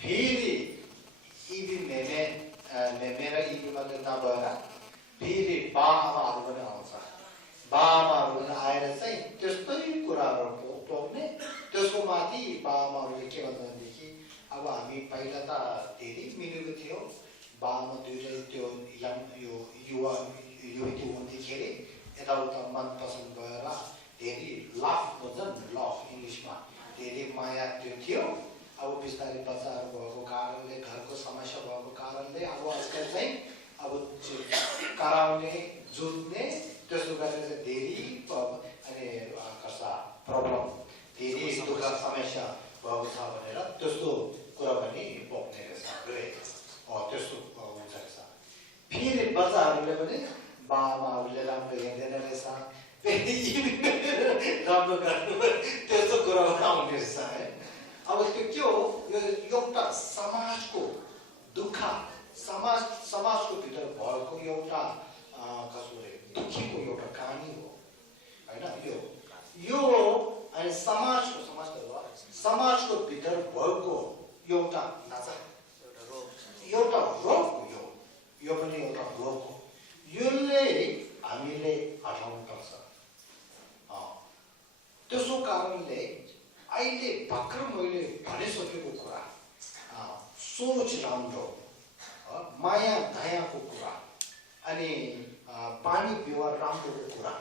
फेरि इबी मेमेर इबी मात्रै नभएर फेरि बाआमाहरू पनि आउँछ बाआमाहरू पनि आएर चाहिँ त्यस्तै कुराहरू पोख्ने त्यसको माथि बाआमाहरूले के भन्छ भनेदेखि अब हामी पहिला त धेरै मिलेको थियो बाआमा दुईटै त्यो यो युवा युवती हुँदाखेरि यताउता मन पसन्द भएर धेरै लाफ भन्छ नि लभ इङ्ग्लिसमा धेरै माया त्यो थियो अब बिस्तारै बच्चाहरू भएको कारणले घरको समस्या भएको कारणले अब आजकल चाहिँ अब कराउने जुत्ने त्यसो गरेर चाहिँ धेरै अनि कस्ता प्रब्लम धेरै दुःख समस्या भएको छ भनेर त्यस्तो कुरा पनि बोक्ने रहेछ त्यस्तो हुन्छ रहेछ फेरि बच्चाहरूले पनि बाबाहरूले राम्रो हेर्दैन रहेछ राम्रो गर्नु त्यस्तो कुरा आउने रहेछ है अब त्यो के हो यो एउटा समाजको दुःख समाजको भित्र भएको एउटा कसो रे दुःखीको एउटा कहानी हो हैन यो अनि समाजको भित्र भएको एउटा एउटा रोग हो यो पनि एउटा रोग हो यसले हामीले हटाउनु पर्छ त्यसो कारणले अहिले भर्खर मैले भनिसकेको कुरा सोच राम्रो माया दयाको कुरा अनि पानी व्यवहार राम्रोको कुरा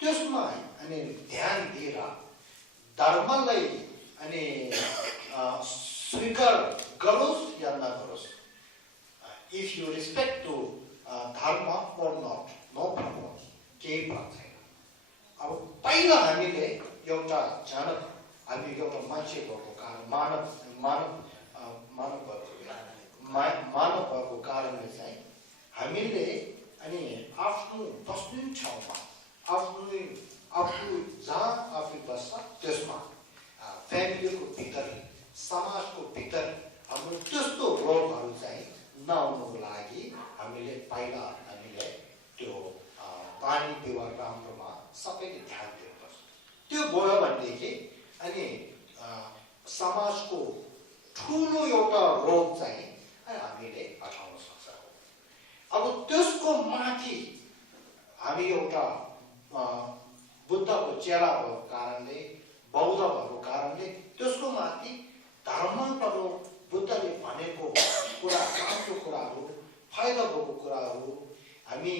त्यसमा अनि ध्यान दिएर धर्मलाई अनि स्वीकार गरोस् या नगरोस् इफ यु रेस्पेक्ट टु धर्म or not नो प्रब्लम केही फरक छैन अब पहिला हामीले एउटा जनक हामी एउटा मान्छे भएको कारण मानव भएको कारणले चाहिँ हामीले अनि आफ्नो बस्ने ठाउँमा आफू जहाँ आफू बस्छ त्यसमा फ्यामिलीको भित्र समाजको भित्र हाम्रो त्यस्तो रोगहरू चाहिँ नआउनुको लागि हामीले पहिला त्यो पानी व्यवहार राम्रोमा सबैले ध्यान दिनुपर्छ त्यो भयो भनेदेखि अनि समाजको ठुलो एउटा रोग चाहिँ हामीले हटाउन सक्छ अब त्यसको माथि हामी एउटा बुद्धको चेला भएको कारणले बौद्ध भएको कारणले त्यसको माथि धर्मबाट बुद्धले भनेको कुरा राम्रो कुराहरू फाइदा भएको कुराहरू हामी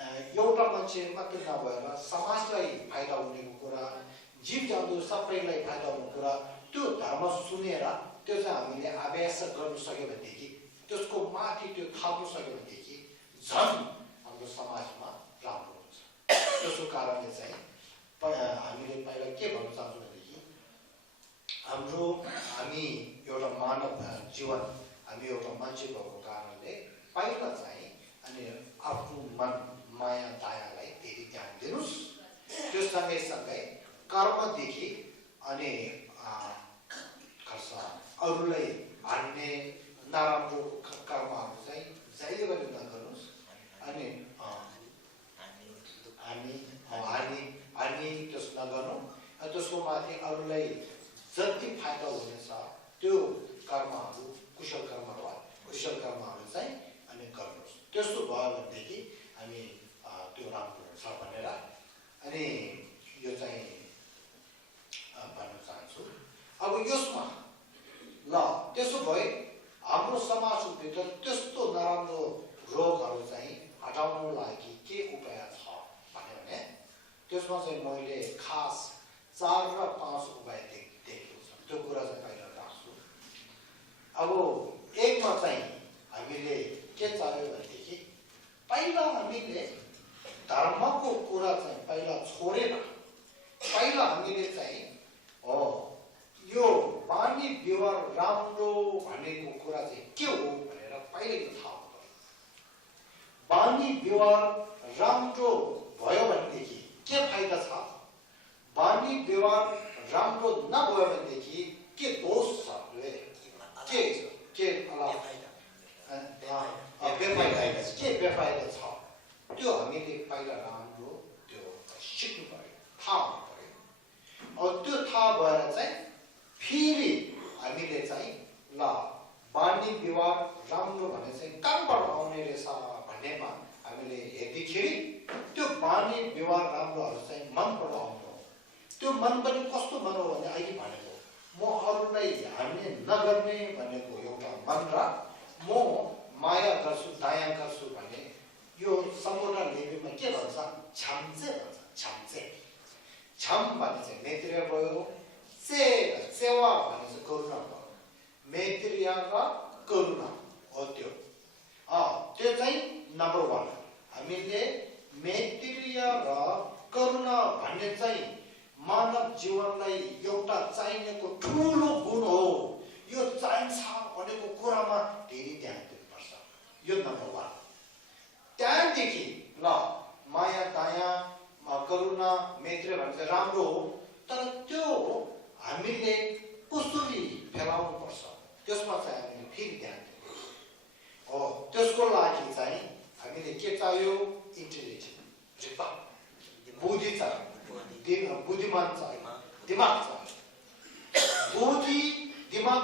एउटा मान्छे मात्रै नभएर समाजलाई फाइदा हुनेको कुरा जीव जन्तु सबैलाई फाइदा हुने कुरा त्यो धर्म सुनेर त्यो चाहिँ हामीले अभ्यास गर्नु सक्यो भनेदेखि त्यसको माथि त्यो थाप्नु सक्यो भनेदेखि झन् हाम्रो समाजमा राम्रो हुन्छ त्यसको कारणले चाहिँ हामीले पहिला के भन्न चाहन्छौँ भनेदेखि हामी एउटा मानव जीवन हामी एउटा मान्छे भएको कारणले पहिला चाहिँ अनि आफ्नो मन माया दयालाई धेरै ध्यान दिनुहोस् त्यो सँगै कर्मदेखि अनि अरूलाई हान्ने नराम्रो कर्महरू चाहिँ जहिले पनि नगर्नुहोस् अनि हामी त्यसो नगर्नु त्यसको माथि अरूलाई जति फाइदा हुनेछ त्यो कर्महरू कुशल कर्महरू चाहिँ अनि गर्नुहोस् त्यस्तो भयो भनेदेखि हामी त्यो राम्रो हुन्छ भनेर अनि यो चाहिँ भन्न चाहन्छु अब यसमा ल त्यसो भए हाम्रो समाजभित्र त्यस्तो नराम्रो रोगहरू चाहिँ हटाउनु लागि के उपाय छ भन्यो भने त्यसमा चाहिँ मैले खास 4 र 5 उपाय देखेको छु त्यो कुरा चाहिँ पहिला राख्छु अब एकमा चाहिँ हामीले के चाह्यो भनेदेखि पहिला हामीले धर्मको कुरा चाहिँ पहिला छोडेर पहिला हामीले चाहिँ यो बानी व्यवहार राम्रो भनेको कुरा चाहिँ के हो भनेर पहिला यो थाहा हुनुपर्छ बानी व्यवहार राम्रो भयो भनेदेखि के फाइदा छ बानी व्यवहार राम्रो नभयो भनेदेखि के दोष छ के बेफाइदा छ त्यो हामीले पहिला राम्रो त्यो सिक्नु पर्यो थाहा हुनु पर्यो त्यो थाहा भएर चाहिँ फेरि हामीले चाहिँ ल बानी विवाह राम्रो भने चाहिँ कहाँबाट आउने रहेछ भन्नेमा हामीले हेर्दाखेरि त्यो बानी विवाह राम्रोहरू चाहिँ मनबाट आउने हो त्यो मन पनि कस्तो मन हो भने अहिले भनेको म अरूलाई हानि नगर्ने भनेको एउटा मन र म माया गर्छु दया गर्छु भने यो सम्पूर्ण लेबीमा के भन्छ छाम्चे भन्छ छाम्चे छम भने चाहिँ मैत्रीय भयो सेवा भने चाहिँ करुणा भयो मैत्रीय र करुणा हो त्यो चाहिँ नम्बर 1 हामीले मैत्रीय र करुणा भन्ने चाहिँ मानव जीवनलाई एउटा चाहिनेको ठुलो गुण हो यो चाहिन्छ भनेको कुरामा धेरै ध्यान दिनुपर्छ यो नम्बर 1 त्यहाँदेखि ल माया दया करुणा मैत्री भन्छ राम्रो हो तर त्यो हामीले कसरी फैलाउनु पर्छ त्यसमा चाहिँ हामीले फेरि ध्यान दिनुपर्छ हो त्यसको लागि चाहिँ हामीले के चाहियो इन्टेलिजेन्स बुद्धि चाहियो बुद्धिमान चाहियो दिमाग चाहियो बुद्धि दिमाग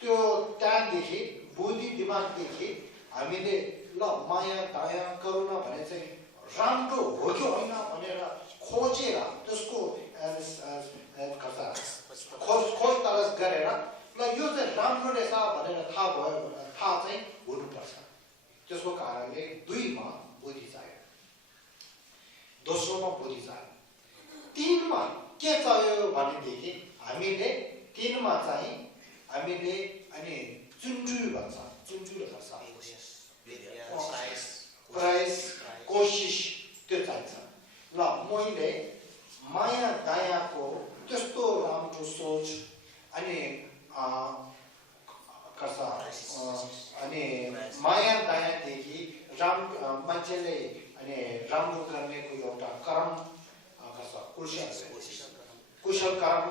त्यो त्यहाँदेखि बुद्धि दिमागदेखि हामीले ल माया दया करुणा भने चाहिँ राम्रो हो कि होइन भनेर खोजेर त्यसको खोज तलास गरेर ल यो चाहिँ राम्रो रहेछ भनेर थाहा भयो भने थाहा चाहिँ हुनुपर्छ त्यसको कारणले 2 मा बुद्धि चाहियो दोस्रोमा बुद्धि चाहियो 3 मा के चाहियो भनेदेखि हामीले 3 मा चाहिँ हामीले अनि चुन्जु भन्छ चुन्जुले गर्छ प्रयास कोशिश त्यो चाहिन्छ ल मैले माया दयाको त्यस्तो राम्रो सोच अनि अनि माया दयादेखि मान्छेले अनि राम्रो गर्नेको एउटा कर्म कुशल कर्म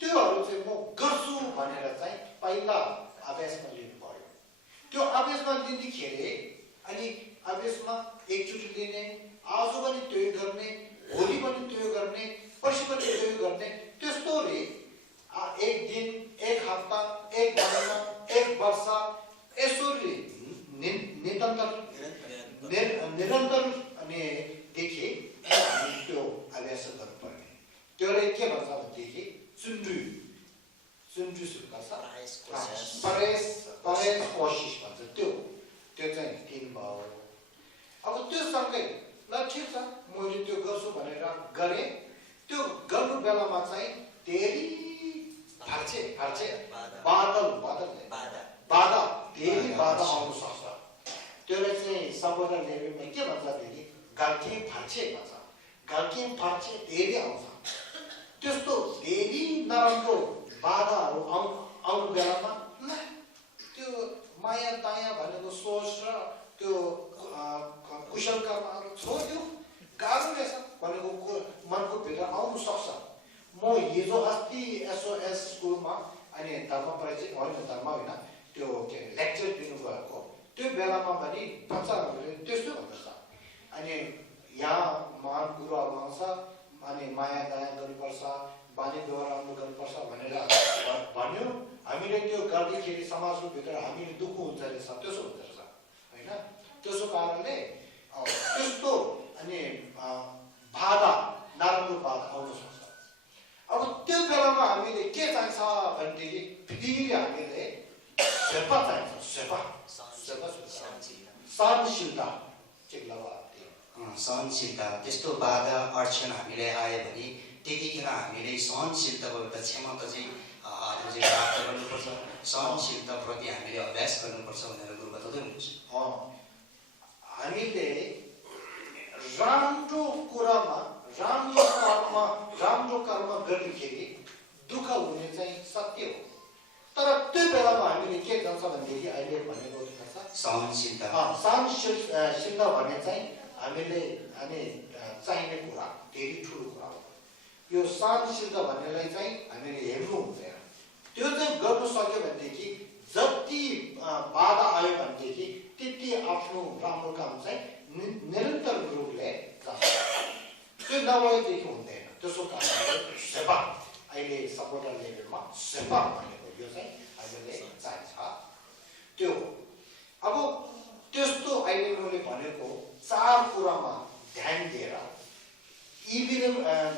त्योहरू चाहिँ म गर्छु भनेर चाहिँ पहिला आवेशमा लिनु पर्यो त्यो आवेशमा लिँदाखेरि अनि आवेशमा एकचोटि लिने आज पनि त्यही गर्ने भोलि पनि त्यही गर्ने पर्सि पनि त्यही गर्ने त्यस्तो रे एक दिन एक हप्ता एक महिना एक वर्ष यसरी निरन्तर अनि देखि त्यो अभ्यास गर्नुपर्ने त्यसले के भन्छ भनेदेखि चुन्जु प्रयास कोशिश भन्छ त्यो चाहिँ 3 भयो अब त्यो सँगै ल ठिक छ मैले त्यो गर्छु भनेर गरेँ त्यो गर्नु बेलामा चाहिँ धेरै फर्चे बाधा धेरै बाधा आउन सक्छ त्यसलाई चाहिँ सम्बोधन लेभलमा के भन्छ भने गल्ती फर्चे धेरै आउँछ त्यस्तो धेरै नराम्रो बाधाहरू आउनु बेलामा त्यो माया दया भनेको सोच र त्यो कुशल कर्महरू छोड्यो गाह्रो रहेछ भनेको मनको भित्र आउनु सक्छ म हिजो अस्ति एसओएस स्कुलमा अनि धर्म परिचय धर्म होइन त्यो के लेक्चर दिनु गएको त्यो बेलामा पनि बच्चाहरूले त्यस्तो भन्दछ अनि यहाँ महान गुरुहरू आउँछ अनि माया दया गर्नुपर्छ बानी व्यवहार राम्रो गर्नुपर्छ भनेर भन्यो हामीले त्यो गर्दाखेरि समाजको भित्र हामीले दुःख हुन्छ रहेछ त्यसो हुन्छ रहेछ होइन त्यसो कारणले त्यस्तो अनि बाधा नराम्रो बाधा आउन सक्छ अब त्यो बेलामा हामीले के चाहिन्छ भनेदेखि फेरि हामीले सेवा सहनशीलता सहनशीलता त्यस्तो बाधा अडचन हामीले आयो भने त्यतिखेर हामीले सहनशीलताको एउटा क्षमता चाहिँ प्राप्त गर्नुपर्छ सहनशीलताप्रति हामीले अभ्यास गर्नुपर्छ भनेर गुरु बताउँदै हुनुहुन्छ हामीले राम्रो कुरामा राम्रो कर्म गर्दाखेरि दुःख हुने चाहिँ सत्य हो तर त्यो बेलामा हामीले के गर्छ भनेदेखि अहिले भनेको सहनशीलता भन्ने चाहिँ हामीले चाहिने कुरा धेरै ठुलो कुरा हो यो सहनशीलता भन्नेलाई चाहिँ हामीले हेर्नु हुँदैन त्यो चाहिँ गर्नु सक्यो भनेदेखि जति बाधा आयो भनेदेखि त्यति आफ्नो राम्रो काम चाहिँ निरन्तर रूपले जान्छ त्यो नभएदेखि हुँदैन त्यसो कारणले सेवा अहिले सपोर्टर लेभलमा सेवा भनेको यो चाहिँ हामीले चाहिन्छ त्यो अब त्यस्तो अहिले मैले भनेको 4 कुरामा ध्यान दिएर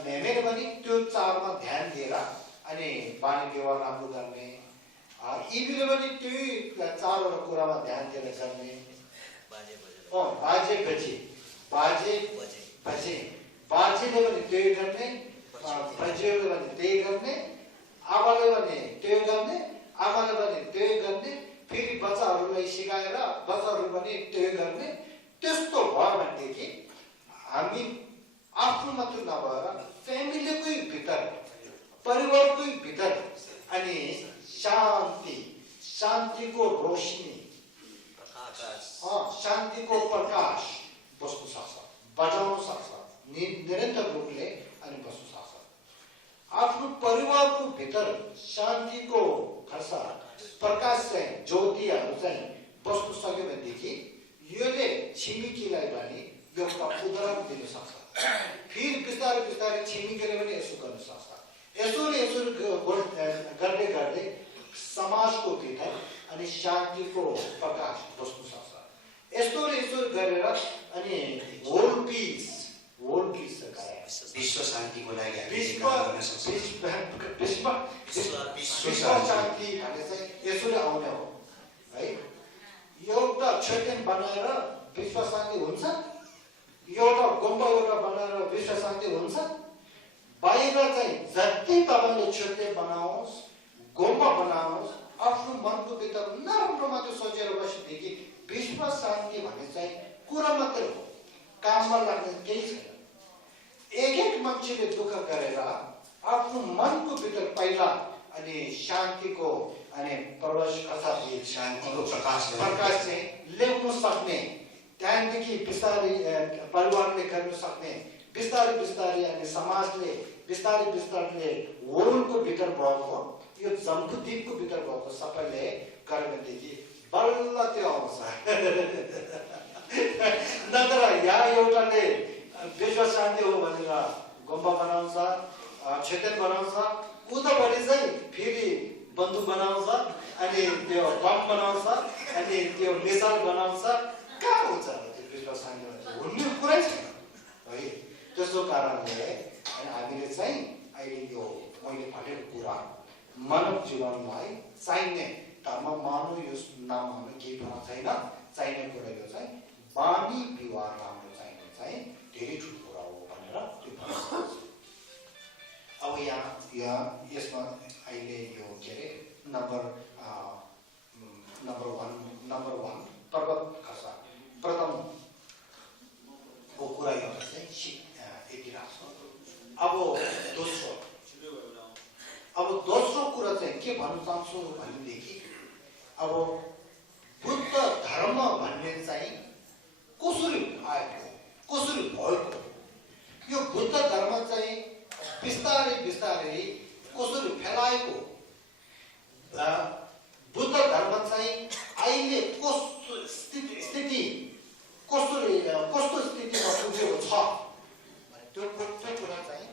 मैले पनि त्यो 4मा ध्यान दिएर अनि बानी व्यवहार राम्रो गर्ने इबीले पनि त्यही 4वटा कुरामा ध्यान दिएर गर्ने बाजेले पनि त्यही गर्ने बजेले पनि त्यही गर्ने आमाले पनि त्यही गर्ने आमाले पनि त्यही गर्ने फेरि बच्चाहरूलाई सिकाएर बच्चाहरू पनि त्यही गर्ने त्यस्तो भयो भनेदेखि हामी आफ्नो मात्र नभएर फ्यामिलीकै भित्र परिवारकै भित्र अनि शान्तिको रोशनी शान्तिको प्रकाश बस्नु सक्छ बचाउन सक्छ निरन्तर रूपले अनि बस्नु सक्छ आफ्नो परिवारको भित्र शान्तिको प्रकाश चाहिँ ज्योतिहरू चाहिँ बस्नु सक्यो भनेदेखि योले छिमेकीलाई पनि एउटा उदाहरण दिन सक्छ फेरि बिस्तारै बिस्तारै छिमेकीले पनि यसो गर्न सक्छ यसो गर्दै गर्दै समाजको भित्र अनि शान्तिको प्रकाश बस्नु सक्छ यस्तो गरेर अनि वर्ल्ड पिस विश्व शान्तिको लागि विश्व शान्ति भने चाहिँ यसोले आउने हो है एउटा क्षेत्र बनाएर विश्व शान्ति हुन्छ एउटा गुम्बा बनाएर विश्व शान्ति हुन्छ बाहिर चाहिँ जति तपाईँले क्षेत्र बनाओस् गुम्बा बनाओस् आफ्नो मनको भित्र नराम्रो मात्र सोचेर बसेदेखि विश्व शान्ति भन्ने चाहिँ कुरा मात्रै हो काममा लाग्ने केही छैन एक मान्छेले दुःख गरेर आफ्नो मनको भित्र पहिला अनि शान्तिको अनि प्रवेश शान्तिको प्रकाश चाहिँ ल्याउन सक्ने त्यहाँदेखि बिस्तारै परिवारले गर्न सक्ने बिस्तारै अनि समाजले बिस्तारै वर्ल्डको भित्र भएको यो जम्बुद्वीपको भित्र भएको सबैले गर्यो भनेदेखि बल्ल त्यो आउँछ नत्र यहाँ एउटाले विश्व शान्ति हो भनेर गुम्बा बनाउँछ क्षेत्र बनाउँछ उतापट्टि चाहिँ फेरि बन्दुक बनाउँछ अनि त्यो बम बनाउँछ अनि त्यो मिसाइल बनाउँछ कहाँ हुन्छ त्यो विश्व शान्ति हुने कुरै छैन है त्यसो कारणले अनि हामीले चाहिँ अहिले यो मैले भनेको कुरा मानव जीवनलाई चाहिने धर्म मान्नु यो नमान्नु केही फरक छैन चाहिने कुरा यो चाहिँ बानी व्यवहार राम्रो चाहिने चाहिँ धेरै ठुलो कुरा हो भनेर त्यो अब यहाँ यसमा अहिले यो के अरे नम्बर 1 पर्वत खसा प्रथमको कुरा एउटा चाहिँ यति राख्छ अब दोस्रो कुरा चाहिँ के भन्न चाहन्छु भनेदेखि अब बुद्ध धर्म भन्ने चाहिँ कसरी आएको कसरी भएको यो बुद्ध धर्म चाहिँ बिस्तारै कसरी फैलाएको बुद्ध धर्म चाहिँ अहिले कस्तो स्थितिमा पुगेको छ त्यो कुरा चाहिँ